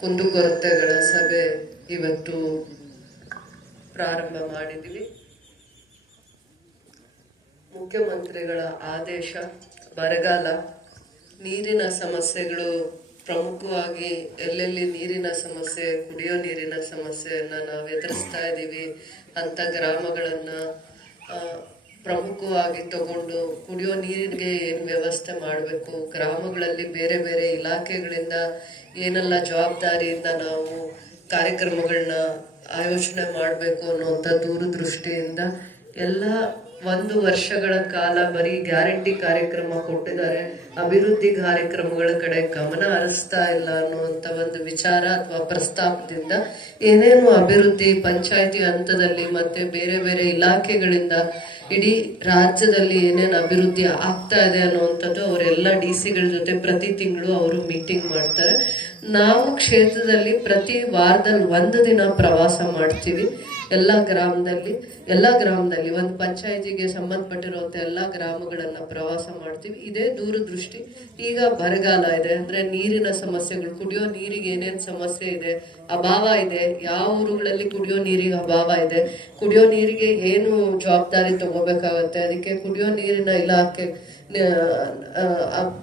ಕುಂದುಕೊರತೆಗಳ ಸಭೆ ಇವತ್ತು ಪ್ರಾರಂಭ ಮಾಡಿದ್ದೀವಿ. ಮುಖ್ಯಮಂತ್ರಿಗಳ ಆದೇಶ, ಬರಗಾಲ, ನೀರಿನ ಸಮಸ್ಯೆಗಳು ಪ್ರಮುಖವಾಗಿ ಎಲ್ಲೆಲ್ಲಿ ನೀರಿನ ಸಮಸ್ಯೆ, ಕುಡಿಯೋ ನೀರಿನ ಸಮಸ್ಯೆಯನ್ನ ನಾವು ಎದುರಿಸ್ತಾ ಇದ್ದೀವಿ ಅಂತ ಗ್ರಾಮಗಳನ್ನ ಪ್ರಮುಖವಾಗಿ ತಗೊಂಡು ಕುಡಿಯೋ ನೀರಿಗೆ ಏನು ವ್ಯವಸ್ಥೆ ಮಾಡಬೇಕು, ಗ್ರಾಮಗಳಲ್ಲಿ ಬೇರೆ ಬೇರೆ ಇಲಾಖೆಗಳಿಂದ ಏನೆಲ್ಲ ಜವಾಬ್ದಾರಿಯಿಂದ ನಾವು ಕಾರ್ಯಕ್ರಮಗಳನ್ನ ಆಯೋಜನೆ ಮಾಡಬೇಕು ಅನ್ನುವಂಥ ದೂರದೃಷ್ಟಿಯಿಂದ ಎಲ್ಲ 1 ವರ್ಷಗಳ ಕಾಲ ಬರೀ ಗ್ಯಾರಂಟಿ ಕಾರ್ಯಕ್ರಮ ಕೊಟ್ಟಿದ್ದಾರೆ, ಅಭಿವೃದ್ಧಿ ಕಾರ್ಯಕ್ರಮಗಳ ಕಡೆ ಗಮನ ಹರಿಸ್ತಾ ಇಲ್ಲ ಅನ್ನುವಂಥ ಒಂದು ವಿಚಾರ ಅಥವಾ ಪ್ರಸ್ತಾಪದಿಂದ ಏನೇನು ಅಭಿವೃದ್ಧಿ ಪಂಚಾಯಿತಿ ಹಂತದಲ್ಲಿ ಮತ್ತೆ ಬೇರೆ ಬೇರೆ ಇಲಾಖೆಗಳಿಂದ ಇಡೀ ರಾಜ್ಯದಲ್ಲಿ ಏನೇನು ಅಭಿವೃದ್ಧಿ ಆಗ್ತಾ ಇದೆ ಅನ್ನುವಂಥದ್ದು ಅವರೆಲ್ಲ ಡಿ.ಸಿ.ಗಳ ಜೊತೆ ಪ್ರತಿ ತಿಂಗಳು ಅವರು ಮೀಟಿಂಗ್ ಮಾಡ್ತಾರೆ. ನಾವು ಕ್ಷೇತ್ರದಲ್ಲಿ ಪ್ರತಿ ವಾರದಲ್ಲಿ 1 ದಿನ ಪ್ರವಾಸ ಮಾಡ್ತೀವಿ. ಎಲ್ಲ ಗ್ರಾಮದಲ್ಲಿ ಒಂದು ಪಂಚಾಯಿತಿಗೆ ಸಂಬಂಧಪಟ್ಟಿರುವಂಥ ಎಲ್ಲ ಗ್ರಾಮಗಳನ್ನ ಪ್ರವಾಸ ಮಾಡ್ತೀವಿ. ಇದೇ ದೂರದೃಷ್ಟಿ. ಈಗ ಬರಗಾಲ ಇದೆ ಅಂದ್ರೆ ನೀರಿನ ಸಮಸ್ಯೆಗಳು, ಕುಡಿಯೋ ನೀರಿಗೆ ಏನೇನು ಸಮಸ್ಯೆ ಇದೆ, ಅಭಾವ ಇದೆ, ಯಾವ ಊರುಗಳಲ್ಲಿ ಕುಡಿಯೋ ನೀರಿಗೆ ಅಭಾವ ಇದೆ, ಕುಡಿಯೋ ನೀರಿಗೆ ಏನು ಜವಾಬ್ದಾರಿ ತಗೋಬೇಕಾಗತ್ತೆ, ಅದಕ್ಕೆ ಕುಡಿಯೋ ನೀರಿನ ಇಲಾಖೆ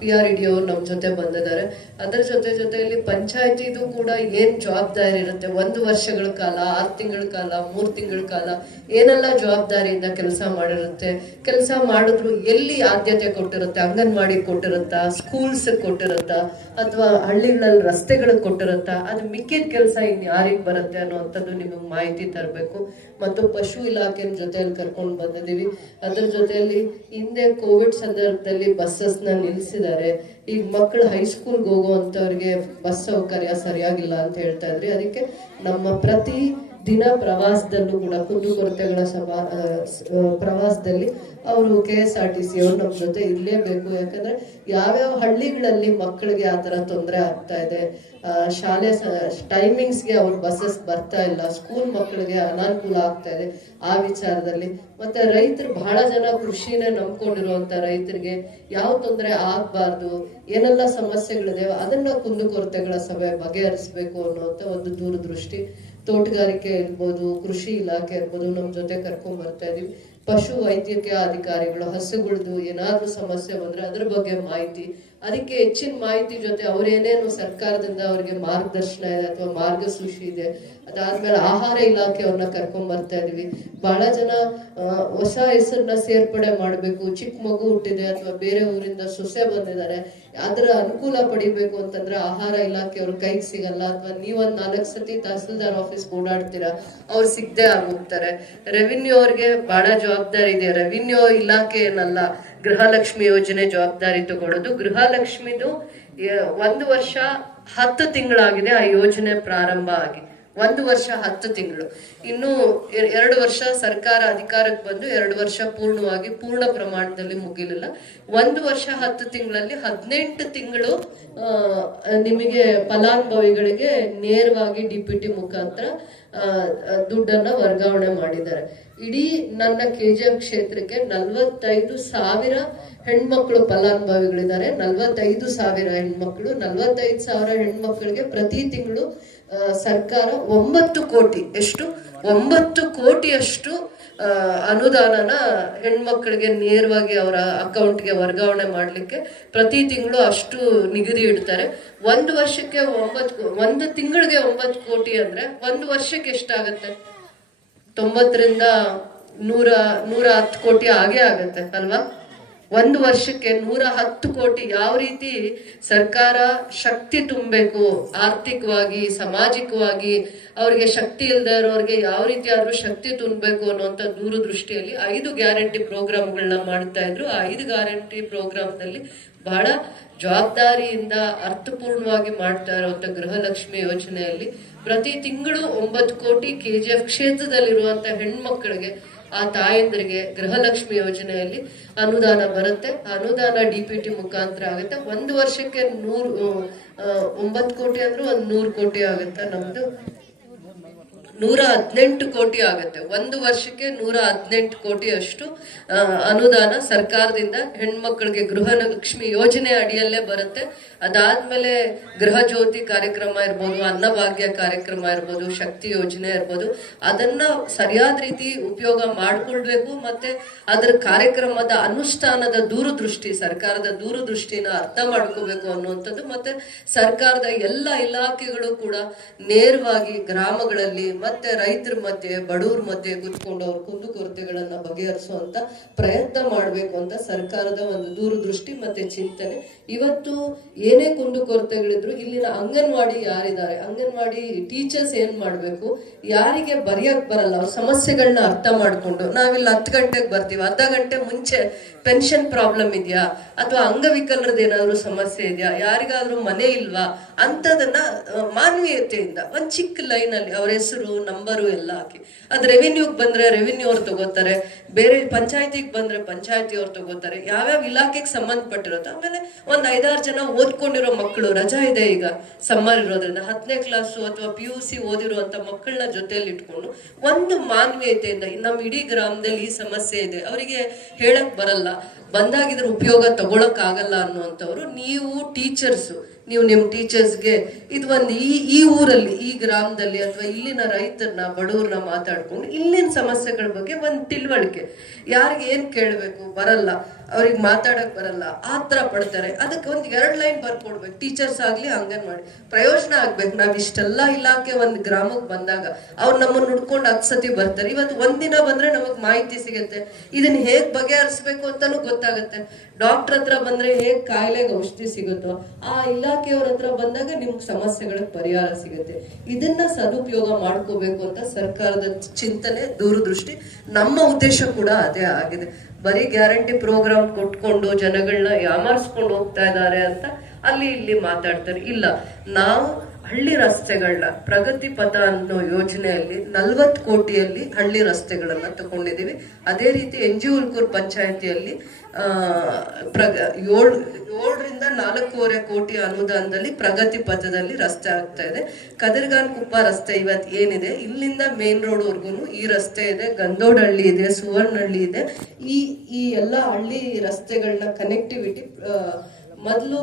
PRDO ನಮ್ಮ ಜೊತೆ ಬಂದಿದ್ದಾರೆ. ಅದರ ಜೊತೆಯಲ್ಲಿ ಪಂಚಾಯತಿದು ಕೂಡ ಏನ್ ಜವಾಬ್ದಾರಿ ಇರುತ್ತೆ, 1 ವರ್ಷಗಳ ಕಾಲ, 6 ತಿಂಗಳ ಕಾಲ, 3 ತಿಂಗಳ ಕಾಲ ಏನೆಲ್ಲ ಜವಾಬ್ದಾರಿಯಿಂದ ಕೆಲಸ ಮಾಡಿರುತ್ತೆ, ಕೆಲಸ ಮಾಡಿದ್ರು ಎಲ್ಲಿ ಆದ್ಯತೆ ಕೊಟ್ಟಿರುತ್ತೆ, ಅಂಗನವಾಡಿ ಕೊಟ್ಟಿರುತ್ತಾ, ಸ್ಕೂಲ್ಸ್ ಕೊಟ್ಟಿರುತ್ತಾ, ಅಥವಾ ಹಳ್ಳಿಗಳಲ್ಲಿ ರಸ್ತೆಗಳಿಗೆ ಕೊಟ್ಟಿರುತ್ತಾ, ಅದು ಮಿಕ್ಕಿದ ಕೆಲಸ ಇನ್ ಯಾರಿಗೆ ಬರುತ್ತೆ ಅನ್ನುವಂಥದ್ದು ನಿಮಗೆ ಮಾಹಿತಿ ತರಬೇಕು. ಮತ್ತು ಪಶು ಇಲಾಖೆ ಜೊತೆಯಲ್ಲಿ ಕರ್ಕೊಂಡು ಬಂದಿದ್ದೀವಿ. ಅದರ ಜೊತೆಯಲ್ಲಿ ಹಿಂದೆ ಕೋವಿಡ್ ಸಂದರ್ಭದಲ್ಲಿ ಬಸ್ಸಸ್ನ ನಿಲ್ಲಿಸಿದ್ದಾರೆ. ಈಗ ಮಕ್ಕಳು ಹೈಸ್ಕೂಲ್ಗೆ ಹೋಗುವಂಥವ್ರಿಗೆ ಬಸ್ ಸೌಕರ್ಯ ಸರಿಯಾಗಿಲ್ಲ ಅಂತ ಹೇಳ್ತಾ ಇದ್ರಿ. ಅದಕ್ಕೆ ನಮ್ಮ ಪ್ರತಿ ದಿನ ಪ್ರವಾಸದಲ್ಲೂ ಕೂಡ ಕುಂದುಕೊರತೆಗಳ ಪ್ರವಾಸದಲ್ಲಿ ಅವರು KSRTC ಅವರು ನಮ್ಮ ಜೊತೆ ಇರಲೇಬೇಕು. ಯಾಕಂದ್ರೆ ಯಾವ್ಯಾವ ಹಳ್ಳಿಗಳಲ್ಲಿ ಮಕ್ಕಳಿಗೆ ಆ ಥರ ತೊಂದರೆ ಆಗ್ತಾ ಇದೆ, ಶಾಲೆ ಟೈಮಿಂಗ್ಸ್ಗೆ ಅವ್ರ ಬಸ್ಸಸ್ ಬರ್ತಾ ಇಲ್ಲ, ಸ್ಕೂಲ್ ಮಕ್ಕಳಿಗೆ ಅನಾನುಕೂಲ ಆಗ್ತಾ ಇದೆ, ಆ ವಿಚಾರದಲ್ಲಿ ಮತ್ತೆ ರೈತರು ಬಹಳ ಜನ ಕೃಷಿನೇ ನಂಬ್ಕೊಂಡಿರುವಂತ ರೈತರಿಗೆ ಯಾವ ತೊಂದರೆ ಆಗ್ಬಾರ್ದು, ಏನೆಲ್ಲ ಸಮಸ್ಯೆಗಳಿದೆ ಅದನ್ನ ಕುಂದುಕೊರತೆಗಳ ಸಭೆ ಬಗೆಹರಿಸಬೇಕು ಅನ್ನುವಂಥ ಒಂದು ದೂರದೃಷ್ಟಿ. ತೋಟಗಾರಿಕೆ ಇರ್ಬೋದು, ಕೃಷಿ ಇಲಾಖೆ ಇರ್ಬೋದು, ನಮ್ಮ ಜೊತೆ ಕರ್ಕೊಂಡ್ ಬರ್ತಾ ಇದೀವಿ. ಪಶು ವೈದ್ಯಕೀಯ ಅಧಿಕಾರಿಗಳು, ಹಸುಗಳದ್ದು ಏನಾದ್ರೂ ಸಮಸ್ಯೆ ಬಂದ್ರೆ ಅದ್ರ ಬಗ್ಗೆ ಮಾಹಿತಿ, ಅದಕ್ಕೆ ಹೆಚ್ಚಿನ ಮಾಹಿತಿ ಜೊತೆ ಅವ್ರೇನೇನು ಸರ್ಕಾರದಿಂದ ಅವ್ರಿಗೆ ಮಾರ್ಗದರ್ಶನ ಇದೆ ಅಥವಾ ಮಾರ್ಗಸೂಚಿ ಇದೆ, ಅದಾದ್ಮೇಲೆ ಆಹಾರ ಇಲಾಖೆಯವ್ರನ್ನ ಕರ್ಕೊಂಡ್ ಬರ್ತಾ ಇದೀವಿ. ಬಹಳ ಜನ ಹೊಸ ಹೆಸರನ್ನ ಸೇರ್ಪಡೆ ಮಾಡ್ಬೇಕು, ಚಿಕ್ಕ ಮಗು ಹುಟ್ಟಿದೆ ಅಥವಾ ಬೇರೆ ಊರಿಂದ ಸೊಸೆ ಬಂದಿದ್ದಾರೆ, ಅದರ ಅನುಕೂಲ ಪಡಿಬೇಕು ಅಂತಂದ್ರೆ ಆಹಾರ ಇಲಾಖೆಯವ್ರ ಕೈಗೆ ಸಿಗಲ್ಲ, ಅಥವಾ ನೀವೊಂದ್ 4 ಸತಿ ತಹಸೀಲ್ದಾರ್ ಆಫೀಸ್ ಓಡಾಡ್ತೀರಾ, ಅವ್ರು ಸಿಗದೆ ಆಗೋಗ್ತಾರೆ. ರೆವಿನ್ಯೂ ಅವ್ರಿಗೆ ಬಹಳ ಜವಾಬ್ದಾರಿ ಇದೆ. ರೆವಿನ್ಯೂ ಇಲಾಖೆ ಏನಲ್ಲ, ಗೃಹಲಕ್ಷ್ಮಿ ಯೋಜನೆ ಜವಾಬ್ದಾರಿ ತಗೊಳ್ಳೋದು. ಗೃಹಲಕ್ಷ್ಮಿದು 1 ವರ್ಷ 10 ತಿಂಗಳಾಗಿದೆ ಆ ಯೋಜನೆ ಪ್ರಾರಂಭ ಆಗಿ. 1 ವರ್ಷ 10 ತಿಂಗಳು. ಇನ್ನು 2 ವರ್ಷ ಸರ್ಕಾರ ಅಧಿಕಾರಕ್ಕೆ ಬಂದು 2 ವರ್ಷ ಪೂರ್ಣ ಪ್ರಮಾಣದಲ್ಲಿ ಮುಗಿಲಿಲ್ಲ. 1 ವರ್ಷ 10 ತಿಂಗಳಲ್ಲಿ 18 ತಿಂಗಳು ನಿಮಗೆ ಫಲಾನುಭವಿಗಳಿಗೆ ನೇರವಾಗಿ DPT ಮುಖಾಂತರ ದುಡ್ಡನ್ನ ವರ್ಗಾವಣೆ ಮಾಡಿದ್ದಾರೆ. ಇಡೀ ನನ್ನ KGF ಕ್ಷೇತ್ರಕ್ಕೆ 45,000 ಹೆಣ್ಮಕ್ಳು ಫಲಾನುಭವಿಗಳಿದ್ದಾರೆ. 45,000 ಹೆಣ್ಮಕ್ಳು, 45,000 ಹೆಣ್ಮಕ್ಳಿಗೆ ಪ್ರತಿ ತಿಂಗಳು ಸರ್ಕಾರ 9 ಕೋಟಿ, ಎಷ್ಟು 9 ಕೋಟಿಯಷ್ಟು ಅನುದಾನನ ಹೆಣ್ಮಕ್ಳಿಗೆ ನೇರವಾಗಿ ಅವರ ಅಕೌಂಟ್ಗೆ ವರ್ಗಾವಣೆ ಮಾಡ್ಲಿಕ್ಕೆ ಪ್ರತಿ ತಿಂಗಳು ಅಷ್ಟು ನಿಗದಿ ಇಡ್ತಾರೆ. 1 ವರ್ಷಕ್ಕೆ 1 ತಿಂಗಳಿಗೆ 9 ಕೋಟಿ ಅಂದ್ರೆ 1 ವರ್ಷಕ್ಕೆ ಎಷ್ಟಾಗತ್ತೆ? 90ರಿಂದ 110 ಕೋಟಿ ಆಗೇ ಆಗತ್ತೆ ಅಲ್ವಾ? 1 ವರ್ಷಕ್ಕೆ 110 ಕೋಟಿ. ಯಾವ ರೀತಿ ಸರ್ಕಾರ ಶಕ್ತಿ ತುಂಬಬೇಕು, ಆರ್ಥಿಕವಾಗಿ, ಸಾಮಾಜಿಕವಾಗಿ ಅವ್ರಿಗೆ ಶಕ್ತಿ ಇಲ್ಲದೆ ಇರೋರಿಗೆ ಯಾವ ರೀತಿ ಆದ್ರೂ ಶಕ್ತಿ ತುಂಬಬೇಕು ಅನ್ನುವಂಥ ದೂರದೃಷ್ಟಿಯಲ್ಲಿ 5 ಗ್ಯಾರಂಟಿ ಪ್ರೋಗ್ರಾಮ್ಗಳನ್ನ ಮಾಡ್ತಾ ಇದ್ರು. ಆ 5 ಗ್ಯಾರಂಟಿ ಪ್ರೋಗ್ರಾಮ್ನಲ್ಲಿ ಬಹಳ ಜವಾಬ್ದಾರಿಯಿಂದ ಅರ್ಥಪೂರ್ಣವಾಗಿ ಮಾಡ್ತಾ ಇರುವಂತ ಗೃಹಲಕ್ಷ್ಮಿ ಯೋಜನೆಯಲ್ಲಿ ಪ್ರತಿ ತಿಂಗಳು 9 ಕೋಟಿ KGF ಕ್ಷೇತ್ರದಲ್ಲಿರುವಂತ ಹೆಣ್ಮಕ್ಳಿಗೆ, ಆ ತಾಯಂದರಿಗೆ ಗೃಹಲಕ್ಷ್ಮಿ ಯೋಜನೆಯಲ್ಲಿ ಅನುದಾನ ಬರುತ್ತೆ. ಅನುದಾನ DPT ಮುಖಾಂತರ ಆಗುತ್ತೆ. 1 ವರ್ಷಕ್ಕೆ 9 ಕೋಟಿ ಅಂದ್ರೆ 100 ಕೋಟಿ ಆಗುತ್ತೆ. ನಮ್ದು 118 ಕೋಟಿ ಆಗುತ್ತೆ. ಒಂದು ವರ್ಷಕ್ಕೆ 118 ಕೋಟಿ ಅಷ್ಟು ಅನುದಾನ ಸರ್ಕಾರದಿಂದ ಹೆಣ್ಮಕ್ಳಿಗೆ ಗೃಹ ಲಕ್ಷ್ಮಿ ಯೋಜನೆ ಅಡಿಯಲ್ಲೇ ಬರುತ್ತೆ. ಅದಾದ್ಮೇಲೆ ಗೃಹ ಜ್ಯೋತಿ ಕಾರ್ಯಕ್ರಮ ಇರ್ಬೋದು, ಅನ್ನಭಾಗ್ಯ ಕಾರ್ಯಕ್ರಮ ಇರ್ಬೋದು, ಶಕ್ತಿ ಯೋಜನೆ ಇರ್ಬೋದು, ಅದನ್ನ ಸರಿಯಾದ ರೀತಿ ಉಪಯೋಗ ಮಾಡ್ಕೊಳ್ಬೇಕು. ಮತ್ತೆ ಅದರ ಕಾರ್ಯಕ್ರಮದ ಅನುಷ್ಠಾನದ ದೂರದೃಷ್ಟಿ, ಸರ್ಕಾರದ ದೂರದೃಷ್ಟಿನ ಅರ್ಥ ಮಾಡ್ಕೋಬೇಕು ಅನ್ನುವಂಥದ್ದು. ಮತ್ತೆ ಸರ್ಕಾರದ ಎಲ್ಲ ಇಲಾಖೆಗಳು ಕೂಡ ನೇರವಾಗಿ ಗ್ರಾಮಗಳಲ್ಲಿ ಮತ್ತೆ ರೈತರ ಮಧ್ಯೆ, ಬಡವ್ರ ಮಧ್ಯೆ ಕುತ್ಕೊಂಡು ಅವ್ರ ಕುಂದುಕೊರತೆಗಳನ್ನ ಬಗೆಹರಿಸುವಂತ ಪ್ರಯತ್ನ ಮಾಡ್ಬೇಕು ಅಂತ ಸರ್ಕಾರದ ಒಂದು ದೂರದೃಷ್ಟಿ ಮತ್ತೆ ಚಿಂತನೆ. ಇವತ್ತು ಏನೇ ಕುಂದುಕೊರತೆಗಳಿದ್ರು ಇಲ್ಲಿನ ಅಂಗನವಾಡಿ ಯಾರಿದ್ದಾರೆ, ಅಂಗನವಾಡಿ ಟೀಚರ್ಸ್ ಏನ್ ಮಾಡ್ಬೇಕು, ಯಾರಿಗೆ ಬರೆಯಕ್ ಬರಲ್ಲ ಅವ್ರ ಸಮಸ್ಯೆಗಳನ್ನ ಅರ್ಥ ಮಾಡ್ಕೊಂಡು, ನಾವಿಲ್ಲಿ 10 ಗಂಟೆಗೆ ಬರ್ತೀವಿ, ಅರ್ಧ ಗಂಟೆ ಮುಂಚೆ ಪೆನ್ಷನ್ ಪ್ರಾಬ್ಲಮ್ ಇದೆಯಾ ಅಥವಾ ಅಂಗವಿಕಲರದ್ದು ಏನಾದ್ರು ಸಮಸ್ಯೆ ಇದೆಯಾ, ಯಾರಿಗಾದ್ರೂ ಮನೆ ಇಲ್ವಾ ಅಂತದನ್ನ ಮಾನವೀಯತೆಯಿಂದ ಒಂದ್ ಚಿಕ್ಕ ಲೈನ್ ಅಲ್ಲಿ ಅವ್ರ ಹೆಸರು, ನಂಬರು ಎಲ್ಲ ಹಾಕಿ, ಅದ್ ರೆವಿನ್ಯೂಗ್ ಬಂದ್ರೆ ರೆವಿನ್ಯೂ ಅವ್ರು ತಗೋತಾರೆ, ಬೇರೆ ಪಂಚಾಯತಿಗೆ ಬಂದ್ರೆ ಪಂಚಾಯತಿ ಅವ್ರು ತಗೋತಾರೆ, ಯಾವ್ಯಾವ ಇಲಾಖೆಗೆ ಸಂಬಂಧಪಟ್ಟಿರುತ್ತೆ. ಆಮೇಲೆ ಒಂದ್ 5-6 ಜನ ಓದ್ಕೊಂಡಿರೋ ಮಕ್ಕಳು, ರಜಾ ಇದೆ ಈಗ ಸಮ್ಮರ್ ಇರೋದ್ರಿಂದ, 10ನೇ ಕ್ಲಾಸು ಅಥವಾ PUC ಓದಿರುವಂತ ಮಕ್ಕಳನ್ನ ಜೊತೆಯಲ್ಲಿ ಇಟ್ಕೊಂಡು ಒಂದು ಮಾನವೀಯತೆಯಿಂದ ನಮ್ಮ ಇಡೀ ಗ್ರಾಮದಲ್ಲಿ ಈ ಸಮಸ್ಯೆ ಇದೆ, ಅವರಿಗೆ ಹೇಳಕ್ ಬರಲ್ಲ, ಬಂದಾಗಿದ್ರ ಉಪಯೋಗ ತಗೊಳಕ್ ಆಗಲ್ಲ ಅನ್ನುವಂಥವ್ರು, ನೀವು ಟೀಚರ್ಸು, ನೀವು ನಿಮ್ಮ ಟೀಚರ್ಸ್ಗೆ ಇದು ಒಂದು ಈ ಊರಲ್ಲಿ, ಈ ಗ್ರಾಮದಲ್ಲಿ ಅಥವಾ ಇಲ್ಲಿನ ರೈತರನ್ನ, ಬಡವ್ರನ್ನ ಮಾತಾಡ್ಕೊಂಡು ಇಲ್ಲಿನ ಸಮಸ್ಯೆಗಳ ಬಗ್ಗೆ ಒಂದು ತಿಳುವಳಿಕೆ, ಯಾರಿಗೆ ಏನ್ ಕೇಳಬೇಕು ಬರಲ್ಲ, ಅವ್ರಿಗೆ ಮಾತಾಡಕ್ ಬರಲ್ಲ, ಆತರ ಪಡ್ತಾರೆ, ಅದಕ್ಕೆ ಒಂದ್ 2 ಲೈನ್ ಬರ್ಕೊಡ್ಬೇಕು. ಟೀಚರ್ಸ್ ಆಗ್ಲಿ, ಅಂಗನವಾಡಿ ಪ್ರಯೋಜನ ಆಗ್ಬೇಕು. ನಾವ್ ಇಷ್ಟೆಲ್ಲಾ ಇಲಾಖೆ ಒಂದ್ ಗ್ರಾಮಕ್ಕೆ ಬಂದಾಗ ಅವ್ರು ನಮ್ಮನ್ನ ಹುಡ್ಕೊಂಡು 10 ಸತಿ ಬರ್ತಾರೆ. ಇವತ್ತು ಒಂದಿನ ಬಂದ್ರೆ ನಮಗ್ ಮಾಹಿತಿ ಸಿಗುತ್ತೆ, ಇದನ್ನ ಹೇಗ್ ಬಗೆಹರಿಸ್ಬೇಕು ಅಂತಾನು ಗೊತ್ತಾಗುತ್ತೆ. ಡಾಕ್ಟರ್ ಹತ್ರ ಬಂದ್ರೆ ಹೇಗ್ ಕಾಯಿಲೆಗೆ ಔಷಧಿ ಸಿಗುತ್ತೋ, ಆ ಇಲಾಖೆಯವ್ರ ಹತ್ರ ಬಂದಾಗ ನಿಮ್ಗೆ ಸಮಸ್ಯೆಗಳಿಗೆ ಪರಿಹಾರ ಸಿಗುತ್ತೆ. ಇದನ್ನ ಸದುಪಯೋಗ ಮಾಡ್ಕೋಬೇಕು ಅಂತ ಸರ್ಕಾರದ ಚಿಂತನೆ, ದೂರದೃಷ್ಟಿ. ನಮ್ಮ ಉದ್ದೇಶ ಕೂಡ ಅದೇ ಆಗಿದೆ. ಬರೀ ಗ್ಯಾರಂಟಿ ಪ್ರೋಗ್ರಾಮ್ ಕೊಟ್ಕೊಂಡು ಜನಗಳನ್ನ ಯಾಮಾರಿಸ್ಕೊಂಡು ಹೋಗ್ತಾ ಇದ್ದಾರೆ ಅಂತ ಅಲ್ಲಿ ಇಲ್ಲಿ ಮಾತಾಡ್ತಾರೆ. ಇಲ್ಲ, ನಾವು ಹಳ್ಳಿ ರಸ್ತೆಗಳನ್ನ ಪ್ರಗತಿ ಪಥ ಅನ್ನೋ ಯೋಜನೆಯಲ್ಲಿ 40 ಕೋಟಿಯಲ್ಲಿ ಹಳ್ಳಿ ರಸ್ತೆಗಳನ್ನ ತಗೊಂಡಿದೀವಿ. ಅದೇ ರೀತಿ NG ಹುಲ್ಕೂರ್ ಪಂಚಾಯತಿಯಲ್ಲಿ 7ರಿಂದ 4.25 ಕೋಟಿ ಅನುದಾನದಲ್ಲಿ ಪ್ರಗತಿ ಪಥದಲ್ಲಿ ರಸ್ತೆ ಆಗ್ತಾ ಇದೆ. ಕದಿರ್ಗಾನ್ ಕುಪ್ಪ ರಸ್ತೆ ಇವತ್ತು ಏನಿದೆ, ಇಲ್ಲಿಂದ ಮೇನ್ ರೋಡ್ ವರ್ಗು ಈ ರಸ್ತೆ ಇದೆ, ಗಂದೋಡಹಳ್ಳಿ ಇದೆ, ಸುವರ್ಣಹಳ್ಳಿ ಇದೆ. ಈ ಎಲ್ಲ ಹಳ್ಳಿ ರಸ್ತೆಗಳನ್ನ ಕನೆಕ್ಟಿವಿಟಿ ಮೊದಲು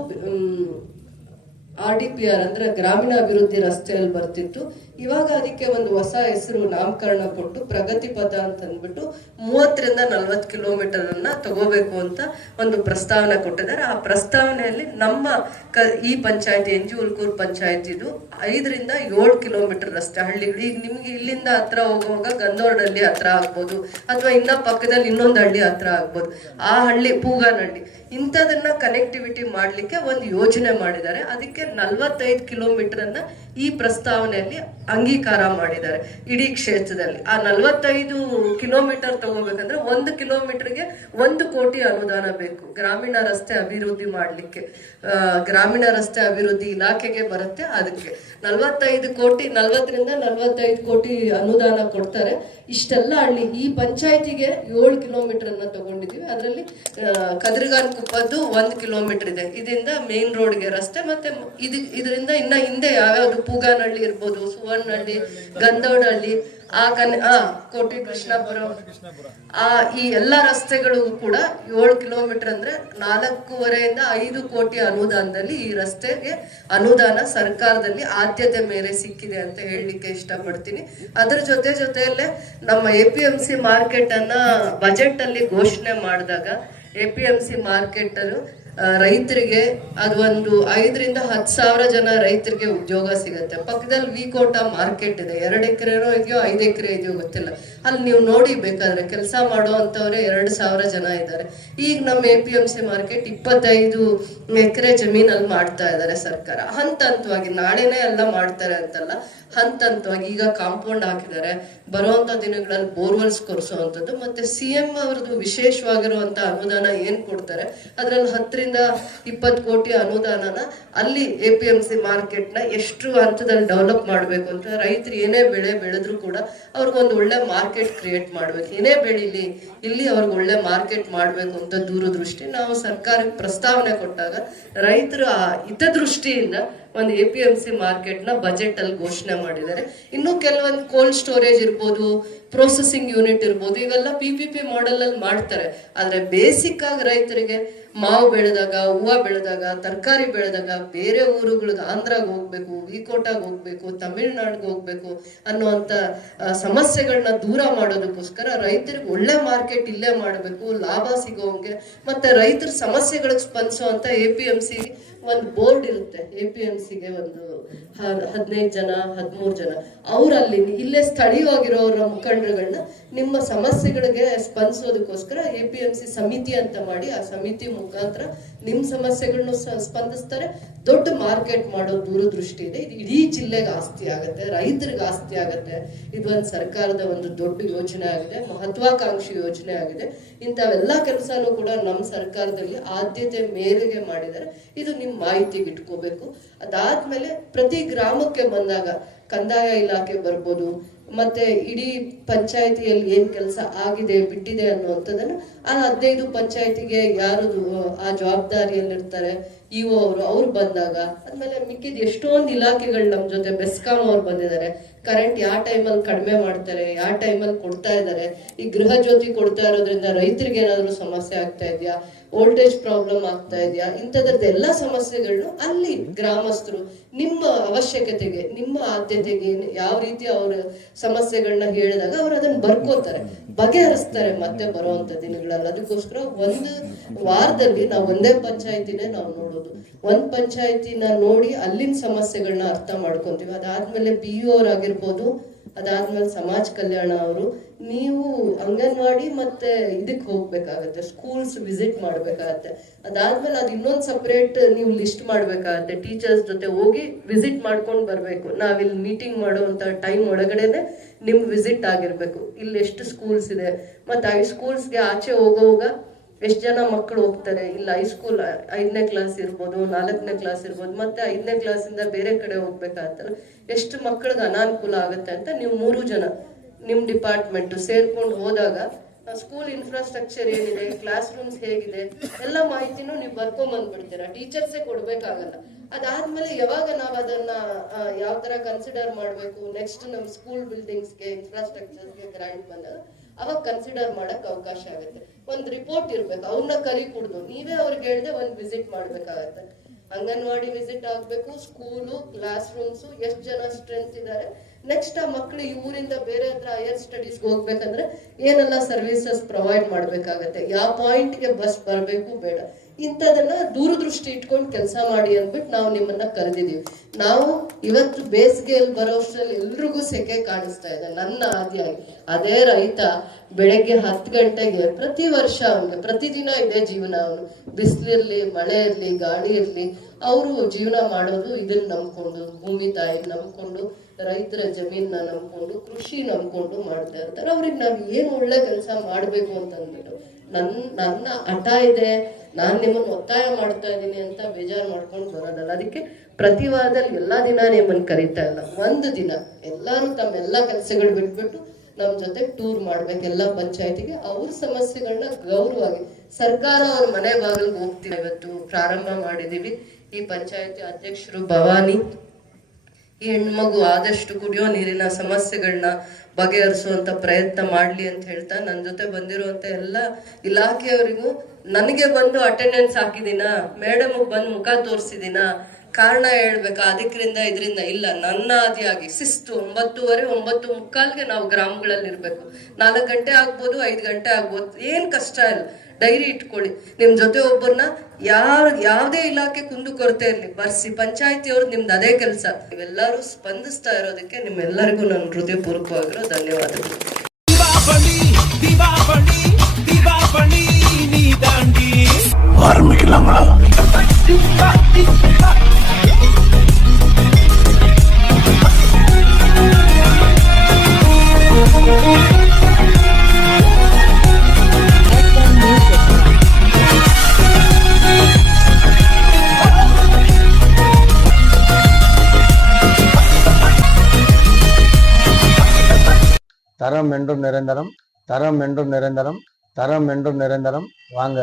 RDPR ಅಂದ್ರೆ ಗ್ರಾಮೀಣ ಅಭಿವೃದ್ಧಿ ರಸ್ತೆಯಲ್ಲಿ ಬರ್ತಿತ್ತು. ಇವಾಗ ಅದಕ್ಕೆ ಒಂದು ಹೊಸ ಹೆಸರು ನಾಮಕರಣ ಕೊಟ್ಟು ಪ್ರಗತಿ ಪಥ ಅಂತ ಅಂದ್ಬಿಟ್ಟು 30ರಿಂದ 40 ಕಿಲೋಮೀಟರ್ ಅನ್ನ ತಗೋಬೇಕು ಅಂತ ಒಂದು ಪ್ರಸ್ತಾವನೆ ಕೊಟ್ಟಿದ್ದಾರೆ. ಆ ಪ್ರಸ್ತಾವನೆಯಲ್ಲಿ ನಮ್ಮ ಈ ಪಂಚಾಯತಿ, NG ಹುಲ್ಕೂರ್ ಪಂಚಾಯತಿದು 5ರಿಂದ 7 ಕಿಲೋಮೀಟರ್ ರಸ್ತೆ ಹಳ್ಳಿಗಳು. ಈಗ ನಿಮ್ಗೆ ಇಲ್ಲಿಂದ ಹತ್ರ ಹೋಗುವಾಗ ಗಂದೋಡಹಳ್ಳಿ ಹತ್ರ ಆಗ್ಬೋದು, ಅಥವಾ ಇನ್ನ ಪಕ್ಕದಲ್ಲಿ ಇನ್ನೊಂದು ಹಳ್ಳಿ ಹತ್ರ ಆಗ್ಬೋದು, ಆ ಹಳ್ಳಿ ಪೂಗಾನಹಳ್ಳಿ, ಇಂಥದನ್ನ ಕನೆಕ್ಟಿವಿಟಿ ಮಾಡ್ಲಿಕ್ಕೆ ಒಂದು ಯೋಜನೆ ಮಾಡಿದ್ದಾರೆ. ಅದಕ್ಕೆ 45 ಕಿಲೋಮೀಟರ್ ಅನ್ನ ಈ ಪ್ರಸ್ತಾವನೆಯಲ್ಲಿ ಅಂಗೀಕಾರ ಮಾಡಿದ್ದಾರೆ ಇಡೀ ಕ್ಷೇತ್ರದಲ್ಲಿ. ಆ 45 ಕಿಲೋಮೀಟರ್ ತಗೋಬೇಕಂದ್ರೆ 1 ಕಿಲೋಮೀಟರ್ಗೆ 1 ಕೋಟಿ ಅನುದಾನ ಬೇಕು ಗ್ರಾಮೀಣ ರಸ್ತೆ ಅಭಿವೃದ್ಧಿ ಮಾಡ್ಲಿಕ್ಕೆ. ಗ್ರಾಮೀಣ ರಸ್ತೆ ಅಭಿವೃದ್ಧಿ ಇಲಾಖೆಗೆ ಬರುತ್ತೆ. ಅದಕ್ಕೆ 45 ಕೋಟಿ, 40ರಿಂದ 45 ಕೋಟಿ ಅನುದಾನ ಕೊಡ್ತಾರೆ. ಇಷ್ಟೆಲ್ಲ ಹಳ್ಳಿ, ಈ ಪಂಚಾಯತಿಗೆ 7 ಕಿಲೋಮೀಟರ್ ಅನ್ನ ತಗೊಂಡಿದೀವಿ. ಅದರಲ್ಲಿ ಕದಿರ್ಗಾನ್ ಕುಪ್ಪದ್ದು 1 ಕಿಲೋಮೀಟರ್ ಇದೆ, ಇದರಿಂದ ಮೇನ್ ರೋಡ್ಗೆ ರಸ್ತೆ. ಮತ್ತೆ ಇದರಿಂದ ಇನ್ನ ಹಿಂದೆ ಯಾವ್ಯಾವ್ದು ಪೂಗಾನಹಳ್ಳಿ ಇರ್ಬೋದು, ಸುವರ್ಣಹಳ್ಳಿ, ಗಂದೋಡಹಳ್ಳಿ, ಕೋಟಿ ಕೃಷ್ಣಾಪುರ, ಈ ಎಲ್ಲಾ ರಸ್ತೆಗಳು ಕೂಡ 7 ಕಿಲೋಮೀಟರ್ ಅಂದ್ರೆ 4.25ರಿಂದ 5 ಕೋಟಿ ಅನುದಾನದಲ್ಲಿ ಈ ರಸ್ತೆಗೆ ಅನುದಾನ ಸರ್ಕಾರದಲ್ಲಿ ಆದ್ಯತೆ ಮೇರೆ ಸಿಕ್ಕಿದೆ ಅಂತ ಹೇಳಲಿಕ್ಕೆ ಇಷ್ಟಪಡ್ತೀನಿ. ಅದರ ಜೊತೆಯಲ್ಲೇ ನಮ್ಮ APMC ಮಾರ್ಕೆಟ್ ಅನ್ನ ಬಜೆಟ್ ಅಲ್ಲಿ ಘೋಷಣೆ ಮಾಡಿದಾಗ APMC ಮಾರ್ಕೆಟ್ ರೈತರಿಗೆ ಅದು ಒಂದು 5ರಿಂದ 10 ಸಾವಿರ ಜನ ರೈತರಿಗೆ ಉದ್ಯೋಗ ಸಿಗುತ್ತೆ. ಪಕ್ಕದಲ್ಲಿ ವಿಕೋಟ ಮಾರ್ಕೆಟ್ ಇದೆ, 2 ಎಕರೆನೋ ಇದೆಯೋ 5 ಎಕರೆ ಇದೆಯೋ ಗೊತ್ತಿಲ್ಲ, ಅಲ್ಲಿ ನೀವು ನೋಡಿ ಬೇಕಾದ್ರೆ ಕೆಲಸ ಮಾಡೋ ಅಂತವ್ರೆ 2,000 ಜನ ಇದ್ದಾರೆ. ಈಗ ನಮ್ಮ APMC ಮಾರ್ಕೆಟ್ 25 ಎಕರೆ ಜಮೀನಲ್ಲಿ ಮಾಡ್ತಾ ಇದ್ದಾರೆ ಸರ್ಕಾರ. ಹಂತವಾಗಿ ನಾಳೆನೇ ಎಲ್ಲ ಮಾಡ್ತಾರೆ ಅಂತಲ್ಲ, ಹಂತವಾಗಿ ಈಗ ಕಾಂಪೌಂಡ್ ಹಾಕಿದ್ದಾರೆ. ಬರುವಂತ ದಿನಗಳಲ್ಲಿ ಬೋರ್ವೆಲ್ಸ್ ಕೊರೆಸುವಂಥದ್ದು, ಮತ್ತೆ CM ಅವ್ರದ್ದು ವಿಶೇಷವಾಗಿರುವಂತ ಅನುದಾನ ಏನ್ ಕೊಡ್ತಾರೆ ಅದ್ರಲ್ಲಿ 10ರಿಂದ 20 ಕೋಟಿ ಅನುದಾನನ ಅಲ್ಲಿ APMC ಮಾರ್ಕೆಟ್ ನ ಎಷ್ಟು ಹಂತದಲ್ಲಿ ಡೆವಲಪ್ ಮಾಡ್ಬೇಕು ಅಂತ, ರೈತರು ಏನೇ ಬೆಳೆ ಬೆಳೆದ್ರು ಕೂಡ ಅವ್ರಿಗೊಂದು ಒಳ್ಳೆ ಮಾರ್ಕೆಟ್ ಕ್ರಿಯೇಟ್ ಮಾಡ್ಬೇಕು. ಏನೇ ಬೆಳಿಲಿ ಇಲ್ಲಿ ಅವ್ರಿಗೆ ಒಳ್ಳೆ ಮಾರ್ಕೆಟ್ ಮಾಡ್ಬೇಕು ಅಂತ ದೂರದೃಷ್ಟಿ ನಾವು ಸರ್ಕಾರಕ್ಕೆ ಪ್ರಸ್ತಾವನೆ ಕೊಟ್ಟಾಗ ರೈತರ ಹಿತದೃಷ್ಟಿಯಿಂದ ಒಂದು APMC ಮಾರ್ಕೆಟ್ ನ ಬಜೆಟ್ ಅಲ್ಲಿ ಘೋಷಣೆ ಮಾಡಿದ್ದಾರೆ. ಇನ್ನು ಕೆಲವೊಂದು ಕೋಲ್ಡ್ ಸ್ಟೋರೇಜ್ ಇರ್ಬೋದು, ಪ್ರೊಸೆಸಿಂಗ್ ಯೂನಿಟ್ ಇರ್ಬೋದು, ಇವೆಲ್ಲ PPP ಮಾಡೆಲ್ ಅಲ್ಲಿ ಮಾಡ್ತಾರೆ. ಆದ್ರೆ ಬೇಸಿಕ್ ಆಗಿ ರೈತರಿಗೆ ಮಾವು ಬೆಳೆದಾಗ, ಹೂವು ಬೆಳೆದಾಗ, ತರಕಾರಿ ಬೆಳೆದಾಗ ಬೇರೆ ಊರುಗಳಿಗೆ ಆಂಧ್ರಾಗ ಹೋಗ್ಬೇಕು, ವಿಕೋಟಾಗ ಹೋಗ್ಬೇಕು, ತಮಿಳ್ನಾಡಿಗೆ ಹೋಗ್ಬೇಕು ಅನ್ನುವಂತ ಸಮಸ್ಯೆಗಳನ್ನ ದೂರ ಮಾಡೋದಕ್ಕೋಸ್ಕರ ರೈತರಿಗೆ ಒಳ್ಳೆ ಮಾರ್ಕೆಟ್ ಇಲ್ಲೇ ಮಾಡಬೇಕು, ಲಾಭ ಸಿಗೋಂಗೆ, ಮತ್ತೆ ರೈತರ ಸಮಸ್ಯೆಗಳಿಗೆ ಸ್ಪಂದಿಸುವಂತ APMC ಒಂದು ಬೋರ್ಡ್ ಇರುತ್ತೆ. APMCಗೆ ಒಂದು 15 ಜನ 13 ಜನ ಅವರಲ್ಲಿ ಇಲ್ಲೇ ಸ್ಥಳೀಯವಾಗಿರೋರ ಮುಖಂಡರುಗಳನ್ನ ನಿಮ್ಮ ಸಮಸ್ಯೆಗಳಿಗೆ ಸ್ಪಂದಿಸೋದಕ್ಕೋಸ್ಕರ APMC ಸಮಿತಿ ಅಂತ ಮಾಡಿ ಆ ಸಮಿತಿ ಮುಖಾಂತರ ನಿಮ್ ಸಮಸ್ಯೆಗಳನ್ನು ಸ್ಪಂದಿಸ್ತಾರೆ. ದೊಡ್ಡ ಮಾರ್ಕೆಟ್ ಮಾಡೋ ದೂರದೃಷ್ಟಿ ಇದೆ. ಇದು ಇಡೀ ಜಿಲ್ಲೆಗೆ ಆಸ್ತಿ ಆಗುತ್ತೆ, ರೈತರಿಗೆ ಆಸ್ತಿ ಆಗುತ್ತೆ. ಇದು ಒಂದು ಸರ್ಕಾರದ ಒಂದು ದೊಡ್ಡ ಯೋಜನೆ ಆಗಿದೆ, ಮಹತ್ವಾಕಾಂಕ್ಷಿ ಯೋಜನೆ ಆಗಿದೆ. ಇಂಥವೆಲ್ಲ ಕೆಲಸನೂ ಕೂಡ ನಮ್ಮ ಸರ್ಕಾರದಲ್ಲಿ ಆದ್ಯತೆ ಮೇರೆಗೆ ಮಾಡಿದ್ದಾರೆ. ಇದು ನಿಮ್ ಮಾಹಿತಿಗೆ ಇಟ್ಕೋಬೇಕು. ಅದಾದ್ಮೇಲೆ ಪ್ರತಿ ಗ್ರಾಮಕ್ಕೆ ಬಂದಾಗ ಕಂದಾಯ ಇಲಾಖೆ ಬರ್ಬೋದು, ಮತ್ತೆ ಇಡೀ ಪಂಚಾಯತಿಯಲ್ಲಿ ಏನ್ ಕೆಲಸ ಆಗಿದೆ ಬಿಟ್ಟಿದೆ ಅನ್ನುವಂಥದ್ದನ್ನು ಆ 15 ಪಂಚಾಯತಿಗೆ ಯಾರು ಆ ಜವಾಬ್ದಾರಿಯಲ್ಲಿರ್ತಾರೆ, ಇಒ ಅವ್ರು ಬಂದಾಗ, ಆದ್ಮೇಲೆ ಮಿಕ್ಕಿದ ಎಷ್ಟೊಂದು ಇಲಾಖೆಗಳು ನಮ್ಮ ಜೊತೆ, ಬೆಸ್ಕಾಂ ಅವ್ರು ಬಂದಿದ್ದಾರೆ. ಕರೆಂಟ್ ಯಾವ ಟೈಮಲ್ಲಿ ಕಡಿಮೆ ಮಾಡ್ತಾರೆ, ಯಾವ ಟೈಮಲ್ಲಿ ಕೊಡ್ತಾ ಇದ್ದಾರೆ, ಈ ಗೃಹ ಜ್ಯೋತಿ ಕೊಡ್ತಾ ಇರೋದ್ರಿಂದ ರೈತರಿಗೆ ಏನಾದ್ರು ಸಮಸ್ಯೆ ಆಗ್ತಾ ಇದೆಯಾ, ವೋಲ್ಟೇಜ್ ಪ್ರಾಬ್ಲಮ್ ಆಗ್ತಾ ಇದೆಯಾ, ಇಂಥದ್ರದ್ದು ಎಲ್ಲ ಸಮಸ್ಯೆಗಳನ್ನು ಅಲ್ಲಿ ಗ್ರಾಮಸ್ಥರು ನಿಮ್ಮ ಅವಶ್ಯಕತೆಗೆ, ನಿಮ್ಮ ಆದ್ಯತೆಗೆ ಯಾವ ರೀತಿ ಅವ್ರ ಸಮಸ್ಯೆಗಳನ್ನ ಹೇಳಿದಾಗ ಅವ್ರು ಅದನ್ನ ಬರ್ಕೋತಾರೆ, ಬಗೆಹರಿಸ್ತಾರೆ ಮತ್ತೆ ಬರುವಂತ ದಿನಗಳಲ್ಲಿ. ಅದಕ್ಕೋಸ್ಕರ ಒಂದು ವಾರದಲ್ಲಿ ನಾವು ಒಂದೇ ಪಂಚಾಯತಿನೇ ನಾವು ನೋಡೋದು. ಒಂದ್ ಪಂಚಾಯತಿನ ನೋಡಿ ಅಲ್ಲಿನ ಸಮಸ್ಯೆಗಳನ್ನ ಅರ್ಥ ಮಾಡ್ಕೊಂತೀವಿ. ಅದಾದ್ಮೇಲೆ BO ಅವ್ರಾಗಿರ್ಬೋದು, ಅದಾದ್ಮೇಲೆ ಸಮಾಜ ಕಲ್ಯಾಣ ಅವರು, ನೀವು ಅಂಗನವಾಡಿ ಮತ್ತೆ ಇದಕ್ಕೆ ಹೋಗ್ಬೇಕಾಗತ್ತೆ, ಸ್ಕೂಲ್ಸ್ ವಿಸಿಟ್ ಮಾಡ್ಬೇಕಾಗತ್ತೆ. ಅದಾದ್ಮೇಲೆ ಅದು ಇನ್ನೊಂದು ಸಪರೇಟ್ ನೀವು ಲಿಸ್ಟ್ ಮಾಡ್ಬೇಕಾಗತ್ತೆ, ಟೀಚರ್ಸ್ ಜೊತೆ ಹೋಗಿ ವಿಸಿಟ್ ಮಾಡ್ಕೊಂಡು ಬರ್ಬೇಕು. ನಾವಿಲ್ಲಿ ಮೀಟಿಂಗ್ ಮಾಡುವಂತ ಟೈಮ್ ಒಳಗಡೆನೆ ನಿಮ್ ವಿಸಿಟ್ ಆಗಿರ್ಬೇಕು. ಇಲ್ಲಿ ಎಷ್ಟು ಸ್ಕೂಲ್ಸ್ ಇದೆ, ಮತ್ತೆ ಆ ಸ್ಕೂಲ್ಸ್ಗೆ ಆಚೆ ಹೋಗೋವಾಗ ಎಷ್ಟು ಜನ ಮಕ್ಕಳು ಹೋಗ್ತಾರೆ. ಇಲ್ಲ ಹೈಸ್ಕೂಲ್ 5ನೇ ಕ್ಲಾಸ್ ಇರ್ಬೋದು, 4ನೇ ಕ್ಲಾಸ್ ಇರ್ಬೋದು, ಮತ್ತೆ 5ನೇ ಕ್ಲಾಸಿಂದ ಬೇರೆ ಕಡೆ ಹೋಗ್ಬೇಕಾಗತ್ತಲ್ಲ, ಎಷ್ಟು ಮಕ್ಕಳಿಗೆ ಅನಾನುಕೂಲ ಆಗುತ್ತೆ ಅಂತ ನೀವು 3 ಜನ ನಿಮ್ ಡಿಪಾರ್ಟ್ಮೆಂಟ್ ಸೇರ್ಕೊಂಡು ಹೋದಾಗ ಸ್ಕೂಲ್ ಇನ್ಫ್ರಾಸ್ಟ್ರಕ್ಚರ್ ಏನಿದೆ, ಕ್ಲಾಸ್ ರೂಮ್ಸ್ ಹೇಗಿದೆ, ಎಲ್ಲ ಮಾಹಿತಿನೂ ನೀವು ಬರ್ಕೊಂಬಂದ್ಬಿಡ್ತೀರಾ. ಟೀಚರ್ಸೇ ಕೊಡ್ಬೇಕಾಗಲ್ಲ. ಅದಾದ್ಮೇಲೆ ಯಾವಾಗ ನಾವು ಅದನ್ನ ಯಾವ ತರ ಕನ್ಸಿಡರ್ ಮಾಡ್ಬೇಕು, ನೆಕ್ಸ್ಟ್ ನಮ್ ಸ್ಕೂಲ್ ಬಿಲ್ಡಿಂಗ್ಸ್ಗೆ, ಇನ್ಫ್ರಾಸ್ಟ್ರಕ್ಚರ್ಗೆ ಗ್ರಾಂಟ್ ಬಂದಾಗ ಅವಾಗ ಕನ್ಸಿಡರ್ ಮಾಡಕ್ ಅವಕಾಶ ಆಗುತ್ತೆ. ಒಂದ್ ರಿಪೋರ್ಟ್ ಇರ್ಬೇಕು, ಅವ್ರನ್ನ ಕರಿ ಕುಡ್ದು ನೀವೇ ಅವ್ರಿಗೆ ಹೇಳ್ದೆ ಒಂದ್ ವಿಸಿಟ್ ಮಾಡ್ಬೇಕಾಗತ್ತೆ. ಅಂಗನವಾಡಿ ವಿಸಿಟ್ ಆಗ್ಬೇಕು, ಸ್ಕೂಲು, ಕ್ಲಾಸ್ ರೂಮ್ಸ್, ಎಷ್ಟು ಜನ ಸ್ಟ್ರೆಂತ್ ಇದ್ದಾರೆ, ನೆಕ್ಸ್ಟ್ ಆ ಮಕ್ಳು ಈ ಊರಿಂದ ಬೇರೆ ಹತ್ರ ಹೈಯರ್ ಸ್ಟಡೀಸ್ಗೆ ಹೋಗ್ಬೇಕಂದ್ರೆ ಏನೆಲ್ಲ ಸರ್ವಿಸಸ್ ಪ್ರೊವೈಡ್ ಮಾಡ್ಬೇಕಾಗತ್ತೆ, ಯಾವ ಪಾಯಿಂಟ್ಗೆ ಬಸ್ ಬರಬೇಕು ಬೇಡ, ಇಂಥದನ್ನ ದೂರದೃಷ್ಟಿ ಇಟ್ಕೊಂಡು ಕೆಲಸ ಮಾಡಿ ಅಂದ್ಬಿಟ್ಟು ನಾವು ನಿಮ್ಮನ್ನ ಕರೆದಿದೀವಿ. ನಾವು ಇವತ್ತು ಬೇಸಿಗೆಯಲ್ಲಿ ಬರೋಷ್ಟ್ರಲ್ಲಿ ಎಲ್ರಿಗೂ ಸೆಕೆ ಕಾಣಿಸ್ತಾ ಇದೆ. ನನ್ನ ಆದಿಯಾಗಿ ಅದೇ ರೈತ ಬೆಳಗ್ಗೆ 10 ಗಂಟೆಗೆ ಪ್ರತಿ ವರ್ಷ ಅವನಿಗೆ ಪ್ರತಿದಿನ ಇದೇ ಜೀವನ. ಅವನು ಬಿಸಿಲಿರ್ಲಿ, ಮಳೆ ಇರ್ಲಿ, ಗಾಳಿ ಇರ್ಲಿ, ಅವರು ಜೀವನ ಮಾಡೋದು ಇದನ್ನ ನಂಬ್ಕೊಂಡು, ಭೂಮಿ ತಾಯಿ ನಂಬ್ಕೊಂಡು, ರೈತರ ಜಮೀನ ನಂಬ್ಕೊಂಡು, ಕೃಷಿ ನಂಬ್ಕೊಂಡು ಮಾಡ್ತಾ ಇರ್ತಾರೆ. ಅವ್ರಿಗೆ ನಾವ್ ಏನ್ ಒಳ್ಳೆ ಕೆಲಸ ಮಾಡ್ಬೇಕು ಅಂತ ಅಂದ್ಬಿಟ್ಟು ನನ್ನ ಹಠ ಇದೆ, ನಾನ್ ನಿಮ್ಮನ್ನ ಒತ್ತಾಯ ಮಾಡ್ತಾ ಇದ್ದೀನಿ ಅಂತ ಬೇಜಾರು ಮಾಡ್ಕೊಂಡು ಬರೋದಲ್ಲ. ಅದಕ್ಕೆ ಪ್ರತಿ ವಾರದಲ್ಲಿ ಎಲ್ಲಾ ದಿನ ನಿಮ್ಮನ್ನ ಕರೀತಾ ಇಲ್ಲ, ಒಂದು ದಿನ ಎಲ್ಲಾರು ತಮ್ಮೆಲ್ಲಾ ಕೆಲಸಗಳು ಬಿಟ್ಬಿಟ್ಟು ನಮ್ ಜೊತೆ ಟೂರ್ ಮಾಡ್ಬೇಕು ಎಲ್ಲ ಪಂಚಾಯತಿಗೆ. ಅವ್ರ ಸಮಸ್ಯೆಗಳನ್ನ ಗೌರವವಾಗಿ ಸರ್ಕಾರ ಅವ್ರ ಮನೆ ಬಾಗಿಲಿಗೆ ಹೋಗ್ತೀವಿ. ಇವತ್ತು ಪ್ರಾರಂಭ ಮಾಡಿದೀವಿ. ಈ ಪಂಚಾಯತಿ ಅಧ್ಯಕ್ಷರು ಭವಾನಿ ಈ ಹೆಣ್ಮಗು ಆದಷ್ಟು ಕುಡಿಯೋ ನೀರಿನ ಸಮಸ್ಯೆಗಳನ್ನ ಬಗೆಹರಿಸುವಂತ ಪ್ರಯತ್ನ ಮಾಡ್ಲಿ ಅಂತ ಹೇಳ್ತಾ, ನನ್ನ ಜೊತೆ ಬಂದಿರುವಂತ ಎಲ್ಲ ಇಲಾಖೆಯವರಿಗೂ ನನಗೆ ಬಂದು ಅಟೆಂಡೆನ್ಸ್ ಹಾಕಿದೀನ, ಮೇಡಮ್ ಬಂದು ಮುಖ ತೋರಿಸಿದೀನ, ಕಾರಣ ಹೇಳ್ಬೇಕಾ ಅದಕ್ರಿಂದ ಇದರಿಂದ ಇಲ್ಲ, ನನ್ನ ಆದಿಯಾಗಿ ಶಿಸ್ತು 9:30 9:45ಗೆ ನಾವು ಗ್ರಾಮಗಳಲ್ಲಿ ಇರ್ಬೇಕು. 4 ಗಂಟೆ ಆಗ್ಬೋದು, 5 ಗಂಟೆ ಆಗ್ಬೋದು, ಏನ್ ಕಷ್ಟ ಇಲ್ಲ. ಡೈರಿ ಇಟ್ಕೊಳ್ಳಿ, ನಿಮ್ ಜೊತೆ ಒಬ್ಬರನ್ನ ಯಾವ್ದೇ ಇಲಾಖೆ ಕುಂದು ಕೊರತೆ ಇರ್ಲಿ ಬರ್ಸಿ, ಪಂಚಾಯತಿಯವ್ರು ನಿಮ್ದು ಅದೇ ಕೆಲಸ. ನೀವೆಲ್ಲರೂ ಸ್ಪಂದಿಸ್ತಾ ಇರೋದಕ್ಕೆ ನಿಮ್ಮೆಲ್ಲರಿಗೂ ನನ್ನ ಹೃದಯಪೂರ್ವಕವಾಗಿರೋ ಧನ್ಯವಾದಗಳು. தரம் என்றும் நிரந்தரம், தரம் என்றும் நிரந்தரம், தரம் என்றும் நிரந்தரம். வாங்க